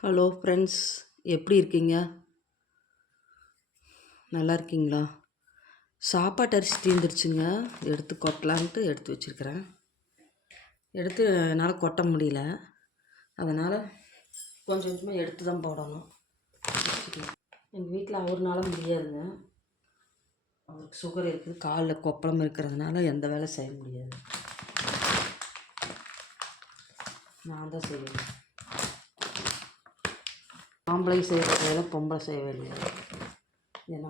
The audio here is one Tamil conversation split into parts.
ஹலோ ஃப்ரெண்ட்ஸ் எப்படி இருக்கீங்க? நல்லா இருக்கீங்களா? சாப்பாட்டு அரிசி தீர்ந்துருச்சுங்க. எடுத்து கொட்டலான்ட்டு எடுத்து வச்சுருக்கிறேன். எடுத்து என்னால் கொட்ட முடியல. அதனால் கொஞ்சம் கொஞ்சமாக எடுத்து தான் போடணும். எங்கள் வீட்டில் அவர்னால முடியாதுங்க. அவருக்கு சுகர் இருக்குது காலில் கொப்பளம் இருக்கிறதுனால எந்த வேலை செய்ய முடியாது. நான் தான் செய்வேன். ஆம்பளை செய்கிற வேலை பொம்பளை செய்ய வேண்டிய என்ன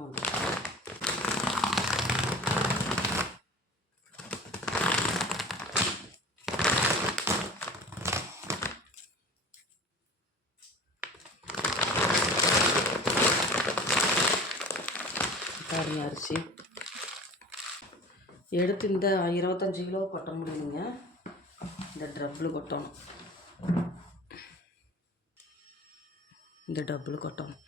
பாருங்க அரிசி. எடுத்து இந்த இருபத்தஞ்சி கிலோ கொட்ட முடியுங்க இந்த ட்ரப்பில் கொட்டணும். இந்த டபுள் கொட்டணும்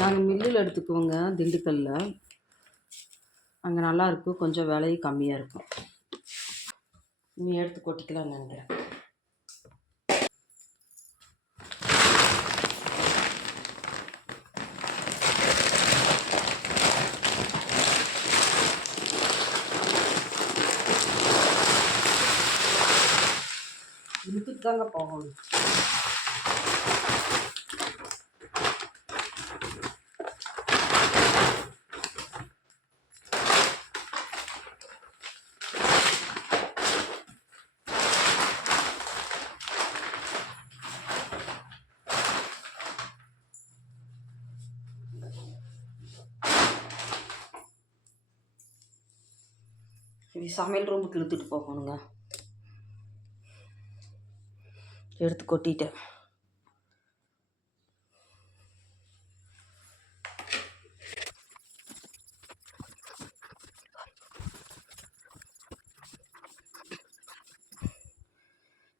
நாங்கள் மில்லில் எடுத்துக்குவோங்க திண்டுக்கல்லில் அங்கே நல்லா இருக்கும். கொஞ்சம் விலையும் கம்மியாக இருக்கும். நீ எடுத்து கொட்டிக்கலாம்னு நினைக்கிறேன் தாங்க போகணும் இது சமையல் ரூமுக்கு இழுத்துட்டு போகணுங்க எடுத்து கொட்டிட்டேன்.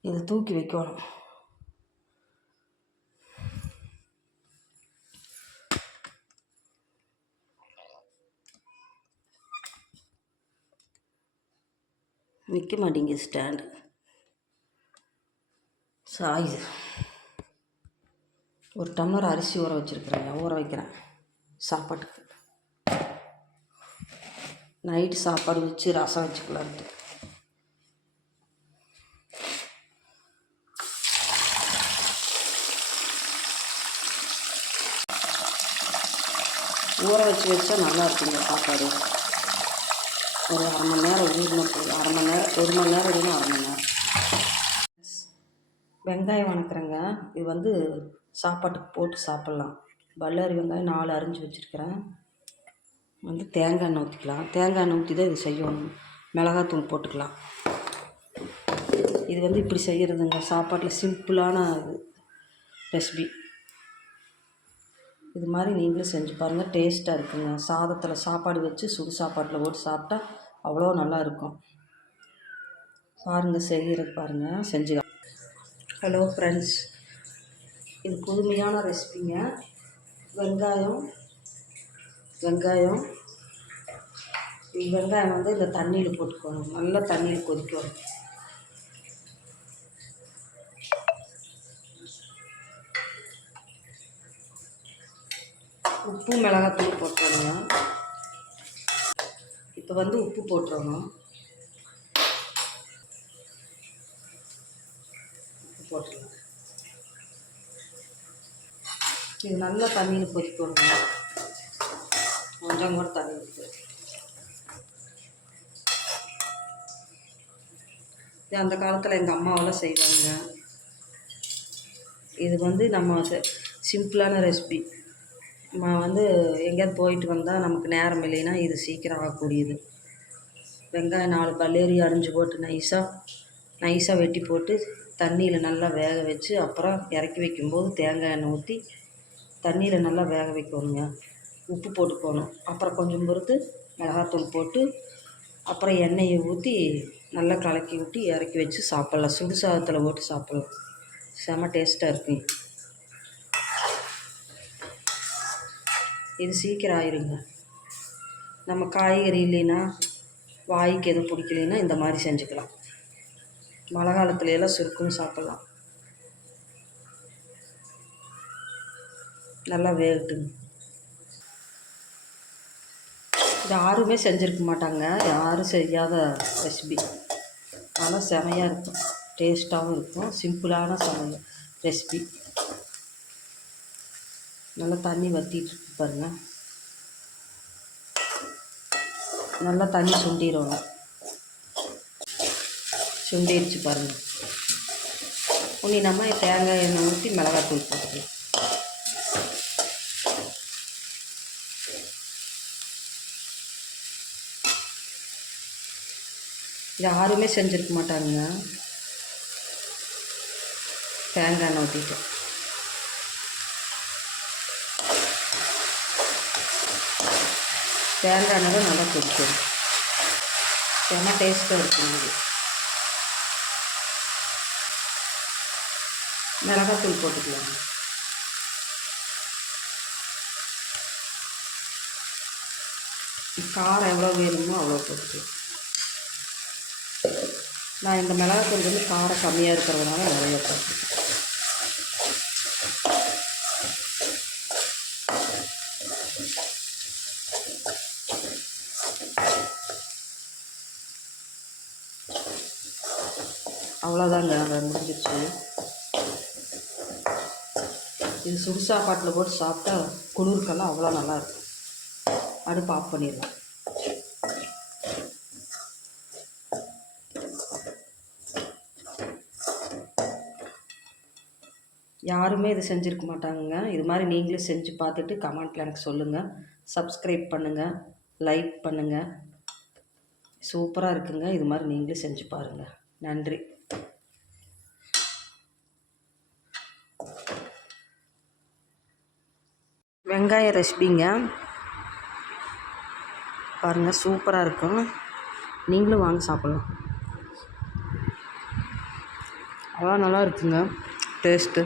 இதை தூக்கி வைக்கணும். நிற்க மாட்டேங்குது ஸ்டாண்டு. சாயுது ஒரு டம்ளர் அரிசி ஊற வச்சுருக்குறேங்க. ஊற வைக்கிறேன். சாப்பாட்டுக்கு. நைட்டு சாப்பாடு வச்சு ரசம் வச்சுக்கலான்ட்டு. ஊற வச்சு வச்சா நல்லா இருக்குங்க சாப்பாடு. ஒரு அரை மணி நேரம் ஊறின அரை மணி நேரம் ஒரு மணி நேரம் இல்லைன்னா அரை மணி நேரம். வெங்காயம் வணக்குறேங்க. இது வந்து சாப்பாட்டுக்கு போட்டு சாப்பிட்லாம். பல்லாரி வெங்காயம் நாலு அரிஞ்சு வச்சுருக்கிறேன். வந்து தேங்காய் எண்ணெய் ஊற்றிக்கலாம் தேங்காய் எண்ணெய் ஊற்றி தான் இது செய்யணும். மிளகாத்தூள் போட்டுக்கலாம். இது வந்து இப்படி செய்கிறதுங்க சாப்பாட்டில் சிம்பிளான இது. ரெசிபி. இது மாதிரி நீங்களும் செஞ்சு பாருங்கள் டேஸ்ட்டாக இருக்குங்க. சாதத்தில் சாப்பாடு வச்சு சுடு சாப்பாட்டில் போட்டு சாப்பிட்டா அவ்வளோ நல்லா இருக்கும். பாருங்கள் செய்கிறது பாருங்கள் செஞ்சு ஹலோ ஃப்ரெண்ட்ஸ். இது புதுமையான ரெசிபிங்க. வெங்காயம் வெங்காயம். வெங்காயம் வந்து இந்த தண்ணியில் போட்டுக்கணும் நல்லா தண்ணியில் கொதிக்கணும். உப்பு மிளகாத்தூள் போட்டுருங்க இப்போ வந்து உப்பு போட்டுறணும் உப்பு போட்டுருங்க இது நல்லா தண்ணியில் கொதிக்கணுங்க கொஞ்சம் கூட தண்ணி இருக்குது இது அந்த காலத்தில் எங்கள் அம்மாவெல்லாம் செய்வாங்க. இது வந்து நம்ம சிம்பிளான ரெசிபி. நம்ம வந்து எங்கேயாவது போயிட்டு வந்தால் நமக்கு நேரம் இல்லைன்னா இது சீக்கிரம் ஆகக்கூடியது. வெங்காயம் நாலு பல்லேரி அரிஞ்சு போட்டு நைஸாக நைஸாக வெட்டி போட்டு தண்ணியில் நல்லா வேக வச்சு அப்புறம் இறக்கி வைக்கும்போது தேங்காய் எண்ணெய் ஊற்றி தண்ணியில் நல்லா வேக வைக்கணுங்க. உப்பு போட்டுக்கணும் அப்புறம் கொஞ்சம் பொறுத்து மிளகாத்தூள் போட்டு அப்புறம் எண்ணெயை ஊற்றி நல்லா கலக்கி விட்டு இறக்கி வச்சு சாப்பிட்லாம். சுடு சாதத்தில் போட்டு சாப்பிட்லாம். செம டேஸ்ட்டாக இருக்கும். இது சீக்கிரம் ஆயிருங்க. நம்ம காய்கறி இல்லைன்னா வாய்க்கு எதுவும் பிடிக்கலைன்னா இந்த மாதிரி செஞ்சுக்கலாம். மழை காலத்துல எல்லாம் சுருக்குன்னு சாப்பிட்லாம். நல்லா வேகட்டுங்க. இது யாருமே செஞ்சுருக்க மாட்டாங்க. யாரும் செய்யாத ரெசிபி நல்லா செமையாக இருக்கும். டேஸ்ட்டாகவும் இருக்கும். சிம்பிளான சமையல் ரெசிபி நல்லா தண்ணி வற்றிட்டு பாருங்கள் நல்லா தண்ணி சுண்டிடும் சுண்டிடுச்சு பாருங்கள் உன்னி நம்ம தேங்காய் எண்ணெய் ஊற்றி மிளகாத்தூள் போட்டுக்கலாம். யாருமே செஞ்சுருக்க மாட்டாங்க தேங்காய் எண்ணெய் ஊற்றிட்டு தேங்காய் எண்ணெய் தான் நல்லா கொதிக்கும். செம்ம டேஸ்ட்டாக இருக்கும் இது மிளகாத்தூள் போட்டுக்கலாம். காரம் எவ்வளோ வேணுமோ அவ்வளோ போட்டுக்கலாம். நான் இந்த மிளகாத்தூள் வந்து காரம் கம்மியாக இருக்கிறதுனால நிறைய அவ்வளோதாங்க அதை முடிஞ்சிருச்சு. இது சுடு சாப்பாட்டில் போட்டு சாப்பிட்டா குளிருக்கெல்லாம் அவ்வளோ நல்லாயிருக்கும் அடுப்பு ஆஃப் பண்ணிடலாம். யாருமே இது செஞ்சுருக்க மாட்டாங்க இது மாதிரி நீங்களும் செஞ்சு பார்த்துட்டு கமெண்ட்டில் எனக்கு சொல்லுங்கள் சப்ஸ்கிரைப் பண்ணுங்கள் லைக் பண்ணுங்கள் சூப்பராக இருக்குங்க. இது மாதிரி நீங்களும் செஞ்சு பாருங்கள் நன்றி. வெங்காய ரெசிபிங்க. பாருங்கள் சூப்பராக இருக்கும். நீங்களும் வாங்க சாப்பிட்லாம். அவ்வளோ நல்லா இருக்குங்க. டேஸ்ட்டு